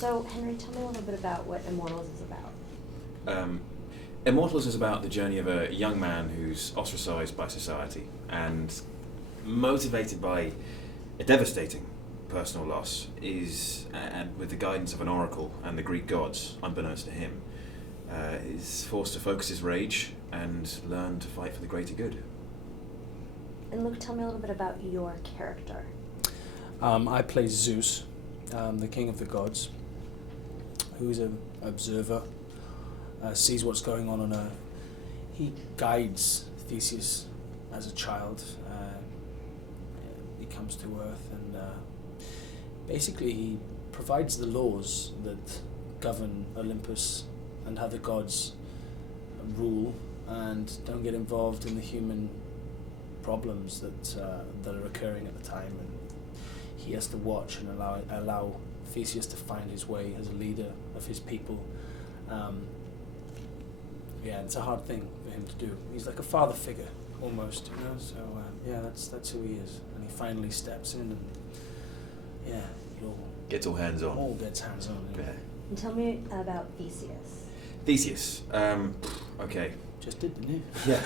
So, Henry, tell me a little bit about what Immortals is about. Immortals is about the journey of a young man who's ostracized by society and motivated by a devastating personal loss and with the guidance of an oracle and the Greek gods, unbeknownst to him, is forced to focus his rage and learn to fight for the greater good. And Luke, tell me a little bit about your character. I play Zeus, the king of the gods, who's an observer, sees what's going on Earth. He guides Theseus as a child. He comes to Earth and basically he provides the laws that govern Olympus and how the gods rule and don't get involved in the human problems that are occurring at the time. And he has to watch and allow Theseus to find his way as a leader of his people. It's a hard thing for him to do. He's like a father figure, almost, you know. So that's who he is. And he finally steps in, and it all gets all hands on. All gets hands on. Yeah. And tell me about Theseus. Theseus. Okay. Just did, didn't you? Yeah.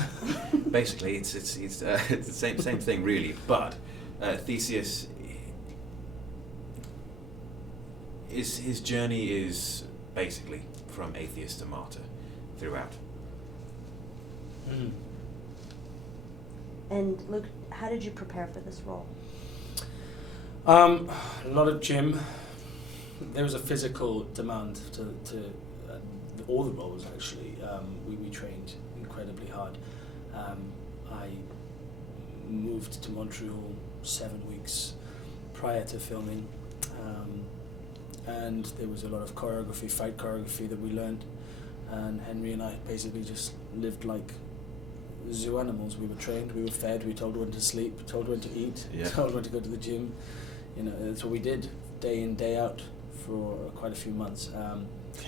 Basically, it's the same thing really. But Theseus, his journey is basically from atheist to martyr throughout. Mm. And Luke, how did you prepare for this role? A lot of gym. There was a physical demand to all the roles actually. We trained incredibly hard. I moved to Montreal 7 weeks prior to filming, and there was a lot of fight choreography that we learned. And Henry and I basically just lived like zoo animals. We were trained, we were fed, we were told when to sleep, told when to eat, told when to go to the gym. You know, that's what we did day in, day out for quite a few months.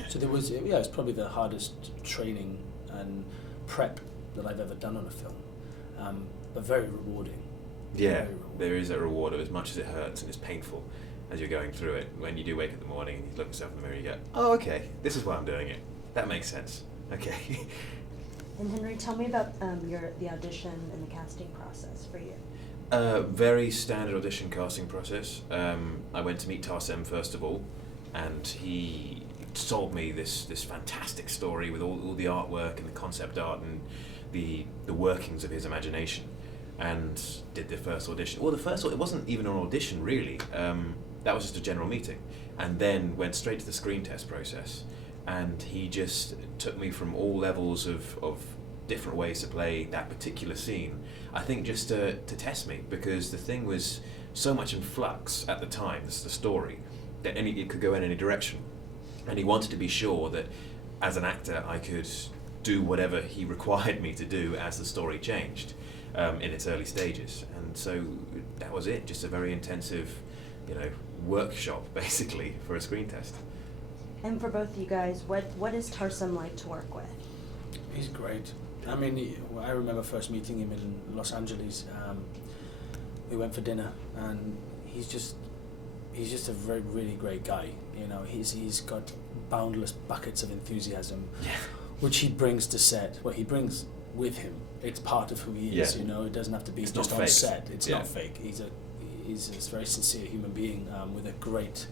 So there was, it's probably the hardest training and prep that I've ever done on a film, but very rewarding. Yeah, very rewarding. There is a reward of as much as it hurts and it's painful as you're going through it. When you do wake up in the morning and you look yourself in the mirror, you go, oh, okay, this is why I'm doing it. That makes sense. Okay. And Henry, tell me about the audition and the casting process for you. Very standard audition casting process. I went to meet Tarsem first of all, and he sold me this fantastic story with all the artwork and the concept art and the workings of his imagination, and did the first audition. Well, it wasn't even an audition really. That was just a general meeting, and then went straight to the screen test process. And he just took me from all levels of different ways to play that particular scene, I think just to test me, because the thing was so much in flux at the time, the story, that it could go in any direction. And he wanted to be sure that as an actor I could do whatever he required me to do as the story changed in its early stages. And so that was it, just a very intensive, workshop basically for a screen test. And for both of you guys, what is Tarsem like to work with? He's great. I mean, I remember first meeting him in Los Angeles. We went for dinner, and he's just a very, really great guy. You know, he's got boundless buckets of enthusiasm, which he brings to set. Well, he brings with him. It's part of who he is. Yeah. You know, it doesn't have to be it's just not on fake. set. It's not fake. He's a very sincere human being with a great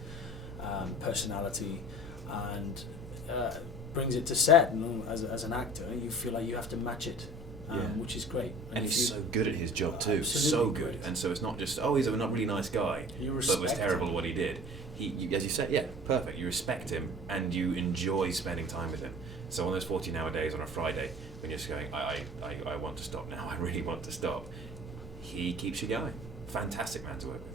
personality, and brings it to set. And as an actor, you feel like you have to match it, which is great. And he's so good at his job too, absolutely so good. Great. And so it's not just, he's a not really nice guy, but was terrible at what he did. As you said, perfect. You respect him and you enjoy spending time with him. So on those 14-hour days on a Friday, when you're just going, I want to stop now, I really want to stop, he keeps you going. Fantastic man to work with.